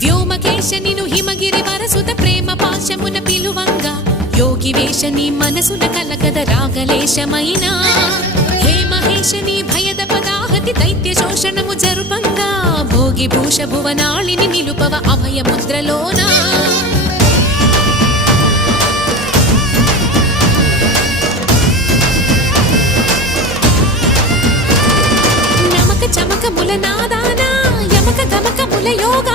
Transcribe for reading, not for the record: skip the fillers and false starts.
వ్యోమకేశ నిను హిమగిరి వరసుత ప్రేమ పాశమున పిలువంగా యోగి వేషని మనసున కలకద రాగలేశమైనా హే మహేశని భయద పదాహతి దైత్య శోషణము జరుపంగా భోగి భూష భువనాళిని నిలుపవ అభయ ముద్రలోనా చమకముల నాదానా యమక గమకముల యోగా